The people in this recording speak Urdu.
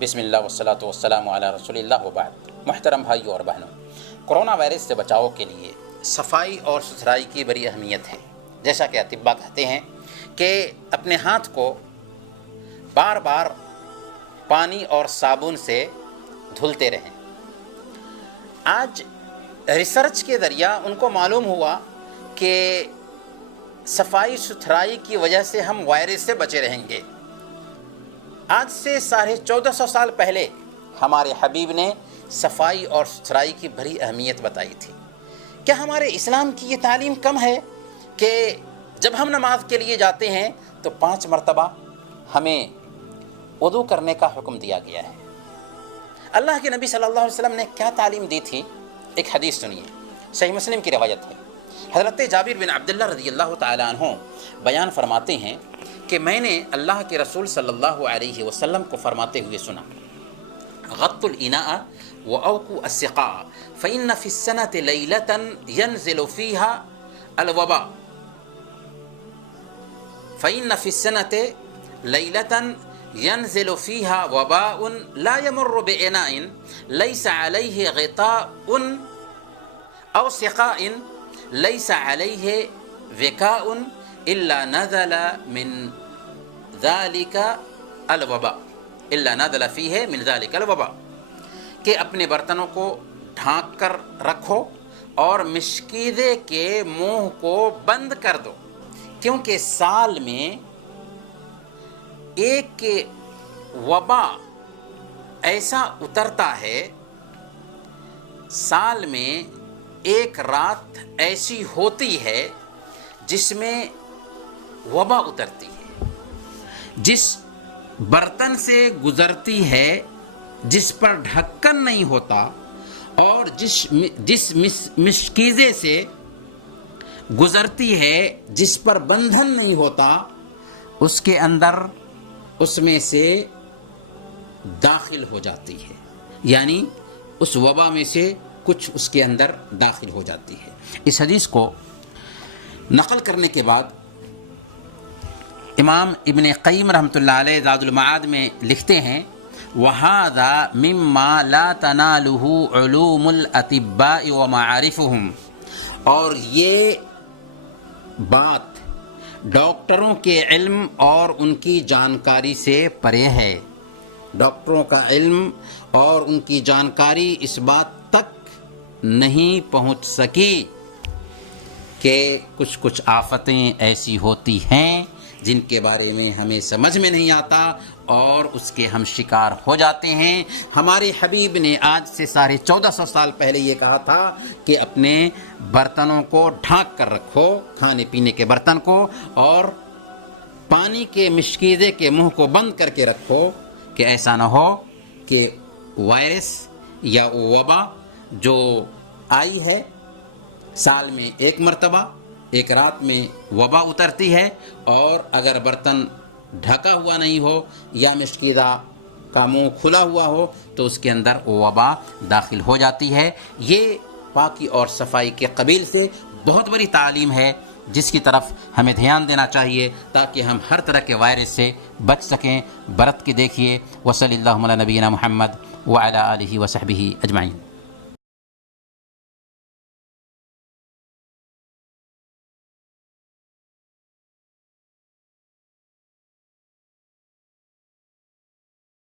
بسم اللہ والصلاۃ والسلام علی رسول اللہ وبعد۔ محترم بھائیوں اور بہنوں، کرونا وائرس سے بچاؤ کے لیے صفائی اور ستھرائی کی بڑی اہمیت ہے۔ جیسا کہ اطباء کہتے ہیں کہ اپنے ہاتھ کو بار بار پانی اور صابن سے دھلتے رہیں۔ آج ریسرچ کے ذریعہ ان کو معلوم ہوا کہ صفائی ستھرائی کی وجہ سے ہم وائرس سے بچے رہیں گے۔ آج سے 1450 سال پہلے ہمارے حبیب نے صفائی اور ستھرائی کی بڑی اہمیت بتائی تھی۔ کیا ہمارے اسلام کی یہ تعلیم کم ہے کہ جب ہم نماز کے لیے جاتے ہیں تو 5 مرتبہ ہمیں وضو کرنے کا حکم دیا گیا ہے؟ اللہ کے نبی صلی اللہ علیہ وسلم نے کیا تعلیم دی تھی؟ ایک حدیث سنیے، صحیح مسلم کی روایت ہے۔ حضرت جابر بن عبداللہ رضی اللہ تعالیٰ عنہ بیان فرماتے ہیں کہ میں نے اللہ کے رسول صلی اللہ علیہ وسلم کو فرماتے ہوئے سنا، غط الاناء واوقوا السقاء فإن في السنة ليلة ينزل فيها الوباء فإن في السنة ليلة ينزل فيها وباء لا يمر بإناء ليس عليه غطاء أو سقاء ليس عليه وكاء إلا نزل من ذلك الوباء إلا نزل فيه من ذلك الوباء، کہ اپنے برتنوں کو ڈھانک کر رکھو اور مشکیزے کے منہ کو بند کر دو، کیونکہ سال میں ایک وبا ایسا اترتا ہے، سال میں ایک رات ایسی ہوتی ہے جس میں وبا اترتی ہے، جس برتن سے گزرتی ہے جس پر ڈھکن نہیں ہوتا اور جس مشکیزے سے گزرتی ہے جس پر بندھن نہیں ہوتا، اس کے اندر اس میں سے داخل ہو جاتی ہے، یعنی اس وبا میں سے کچھ اس کے اندر داخل ہو جاتی ہے۔ اس حدیث کو نقل کرنے کے بعد امام ابن قیم رحمۃ اللہ علیہ زاد المعاد میں لکھتے ہیں، وَهَذَا مِمَّا لَا تَنَالُهُ عُلُومُ الْأَطِبَّاءِ وَمَعَارِفُهُمْ، اور یہ بات ڈاکٹروں کے علم اور ان کی جانکاری سے پرے ہے۔ ڈاکٹروں کا علم اور ان کی جانکاری اس بات تک نہیں پہنچ سکی کہ کچھ آفتیں ایسی ہوتی ہیں جن کے بارے میں ہمیں سمجھ میں نہیں آتا اور اس کے ہم شکار ہو جاتے ہیں۔ ہمارے حبیب نے آج سے 1450 سال پہلے یہ کہا تھا کہ اپنے برتنوں کو ڈھانک کر رکھو، کھانے پینے کے برتن کو، اور پانی کے مشکیزے کے منہ کو بند کر کے رکھو کہ ایسا نہ ہو کہ وائرس یا وبا جو آئی ہے، سال میں ایک مرتبہ ایک رات میں وبا اترتی ہے، اور اگر برتن ڈھکا ہوا نہیں ہو یا مشکیزہ کا منہ کھلا ہوا ہو تو اس کے اندر وبا داخل ہو جاتی ہے۔ یہ پاکی اور صفائی کے قبیل سے بہت بڑی تعلیم ہے جس کی طرف ہمیں دھیان دینا چاہیے تاکہ ہم ہر طرح کے وائرس سے بچ سکیں۔ برت کے دیکھیے۔ وصلی اللہ علی نبینا محمد وعلی آلہ وصحبہ اجمعین۔